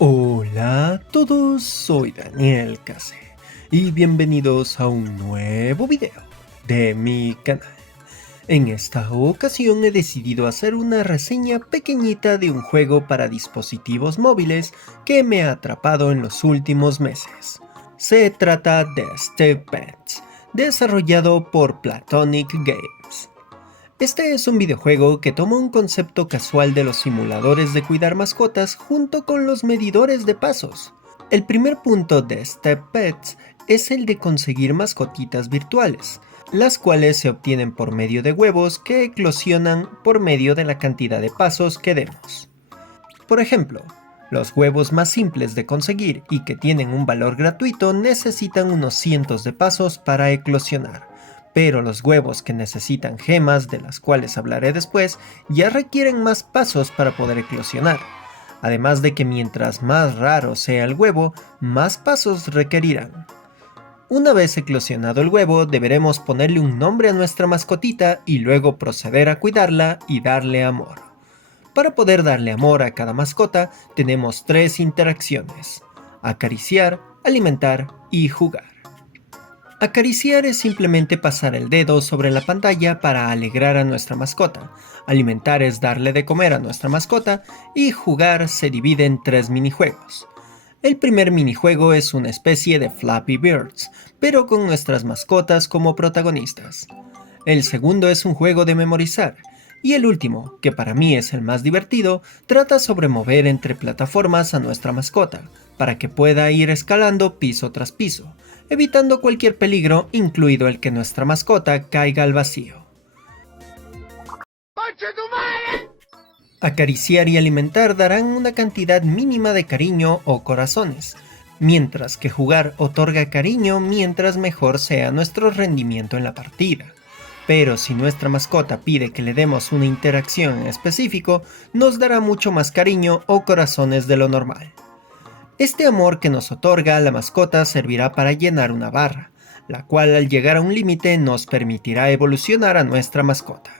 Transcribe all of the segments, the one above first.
Hola a todos, soy Daniel Case y bienvenidos a un nuevo video de mi canal. En esta ocasión he decidido hacer una reseña pequeñita de un juego para dispositivos móviles que me ha atrapado en los últimos meses. Se trata de Step Pets, desarrollado por Platonic Games. Este es un videojuego que toma un concepto casual de los simuladores de cuidar mascotas junto con los medidores de pasos. El primer punto de Step Pets es el de conseguir mascotitas virtuales, las cuales se obtienen por medio de huevos que eclosionan por medio de la cantidad de pasos que demos. Por ejemplo, los huevos más simples de conseguir y que tienen un valor gratuito necesitan unos cientos de pasos para eclosionar, pero los huevos que necesitan gemas, de las cuales hablaré después, ya requieren más pasos para poder eclosionar. Además de que mientras más raro sea el huevo, más pasos requerirán. Una vez eclosionado el huevo, deberemos ponerle un nombre a nuestra mascotita y luego proceder a cuidarla y darle amor. Para poder darle amor a cada mascota, tenemos tres interacciones: acariciar, alimentar y jugar. Acariciar es simplemente pasar el dedo sobre la pantalla para alegrar a nuestra mascota. Alimentar es darle de comer a nuestra mascota y jugar se divide en tres minijuegos. El primer minijuego es una especie de Flappy Birds, pero con nuestras mascotas como protagonistas. El segundo es un juego de memorizar. Y el último, que para mí es el más divertido, trata sobre mover entre plataformas a nuestra mascota, para que pueda ir escalando piso tras piso, evitando cualquier peligro, incluido el que nuestra mascota caiga al vacío. Acariciar y alimentar darán una cantidad mínima de cariño o corazones, mientras que jugar otorga cariño mientras mejor sea nuestro rendimiento en la partida. Pero si nuestra mascota pide que le demos una interacción en específico, nos dará mucho más cariño o corazones de lo normal. Este amor que nos otorga la mascota servirá para llenar una barra, la cual al llegar a un límite nos permitirá evolucionar a nuestra mascota.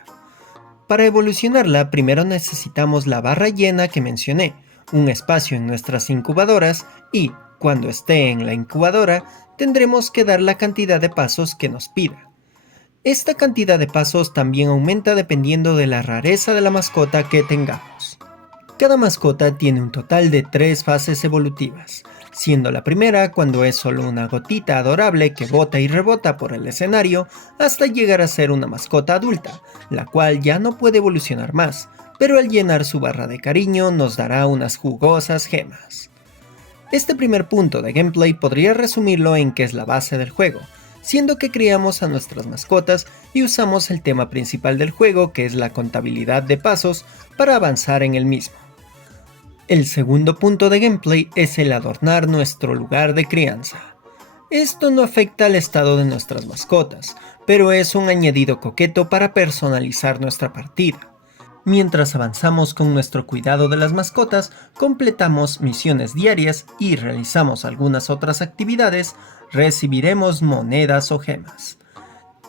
Para evolucionarla, primero necesitamos la barra llena que mencioné, un espacio en nuestras incubadoras y, cuando esté en la incubadora, tendremos que dar la cantidad de pasos que nos pida. Esta cantidad de pasos también aumenta dependiendo de la rareza de la mascota que tengamos. Cada mascota tiene un total de 3 fases evolutivas, siendo la primera cuando es solo una gotita adorable que bota y rebota por el escenario hasta llegar a ser una mascota adulta, la cual ya no puede evolucionar más, pero al llenar su barra de cariño nos dará unas jugosas gemas. Este primer punto de gameplay podría resumirlo en que es la base del juego, siendo que criamos a nuestras mascotas y usamos el tema principal del juego, que es la contabilidad de pasos, para avanzar en el mismo. El segundo punto de gameplay es el adornar nuestro lugar de crianza. Esto no afecta al estado de nuestras mascotas, pero es un añadido coqueto para personalizar nuestra partida. Mientras avanzamos con nuestro cuidado de las mascotas, completamos misiones diarias y realizamos algunas otras actividades, recibiremos monedas o gemas.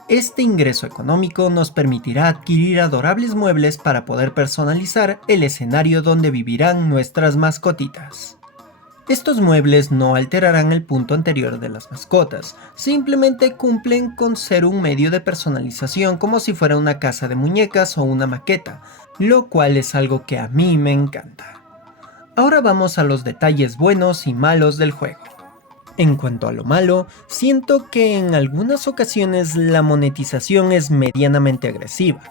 Este ingreso económico nos permitirá adquirir adorables muebles para poder personalizar el escenario donde vivirán nuestras mascotitas. Estos muebles no alterarán el punto anterior de las mascotas, simplemente cumplen con ser un medio de personalización como si fuera una casa de muñecas o una maqueta, lo cual es algo que a mí me encanta. Ahora vamos a los detalles buenos y malos del juego. En cuanto a lo malo, siento que en algunas ocasiones la monetización es medianamente agresiva.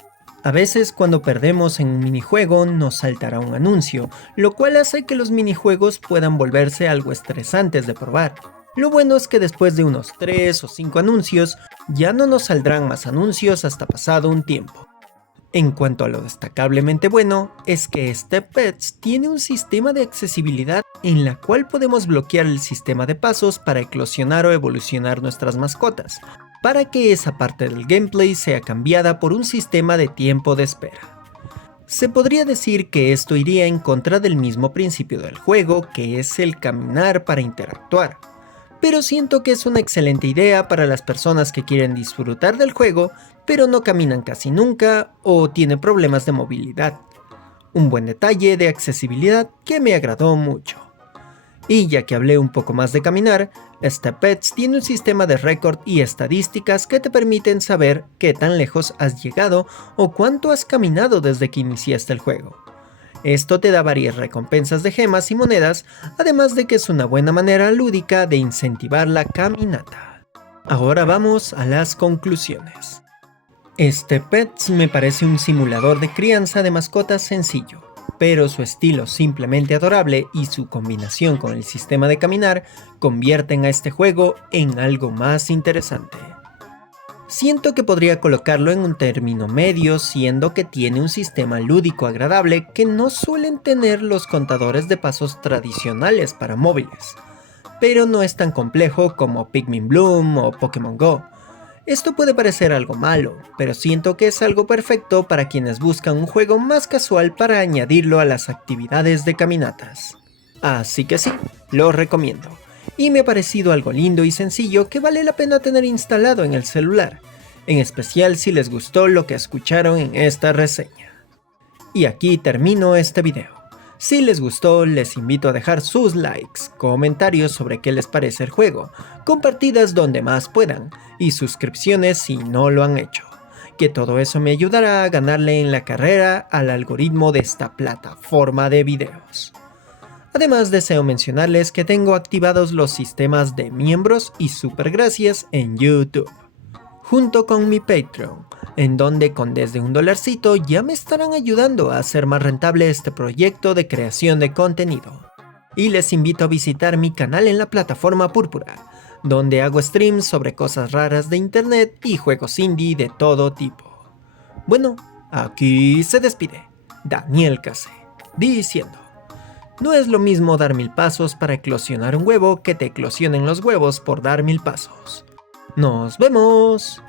A veces cuando perdemos en un minijuego nos saltará un anuncio, lo cual hace que los minijuegos puedan volverse algo estresantes de probar. Lo bueno es que después de unos 3 o 5 anuncios, ya no nos saldrán más anuncios hasta pasado un tiempo. En cuanto a lo destacablemente bueno, es que Step Pets tiene un sistema de accesibilidad en la cual podemos bloquear el sistema de pasos para eclosionar o evolucionar nuestras mascotas, para que esa parte del gameplay sea cambiada por un sistema de tiempo de espera. Se podría decir que esto iría en contra del mismo principio del juego, que es el caminar para interactuar, pero siento que es una excelente idea para las personas que quieren disfrutar del juego, pero no caminan casi nunca o tienen problemas de movilidad. Un buen detalle de accesibilidad que me agradó mucho. Y ya que hablé un poco más de caminar, Stepets tiene un sistema de récord y estadísticas que te permiten saber qué tan lejos has llegado o cuánto has caminado desde que iniciaste el juego. Esto te da varias recompensas de gemas y monedas, además de que es una buena manera lúdica de incentivar la caminata. Ahora vamos a las conclusiones. Stepets me parece un simulador de crianza de mascotas sencillo, pero su estilo simplemente adorable y su combinación con el sistema de caminar convierten a este juego en algo más interesante. Siento que podría colocarlo en un término medio, siendo que tiene un sistema lúdico agradable que no suelen tener los contadores de pasos tradicionales para móviles, pero no es tan complejo como Pikmin Bloom o Pokémon Go. Esto puede parecer algo malo, pero siento que es algo perfecto para quienes buscan un juego más casual para añadirlo a las actividades de caminatas. Así que sí, lo recomiendo. Y me ha parecido algo lindo y sencillo que vale la pena tener instalado en el celular, en especial si les gustó lo que escucharon en esta reseña. Y aquí termino este video. Si les gustó, les invito a dejar sus likes, comentarios sobre qué les parece el juego, compartidas donde más puedan, y suscripciones si no lo han hecho, que todo eso me ayudará a ganarle en la carrera al algoritmo de esta plataforma de videos. Además, deseo mencionarles que tengo activados los sistemas de miembros y supergracias en YouTube, junto con mi Patreon, en donde con desde $1 ya me estarán ayudando a hacer más rentable este proyecto de creación de contenido. Y les invito a visitar mi canal en la plataforma Púrpura, donde hago streams sobre cosas raras de internet y juegos indie de todo tipo. Bueno, aquí se despide Daniel Case, diciendo: no es lo mismo dar 1000 pasos para eclosionar un huevo que te eclosionen los huevos por dar 1000 pasos. ¡Nos vemos!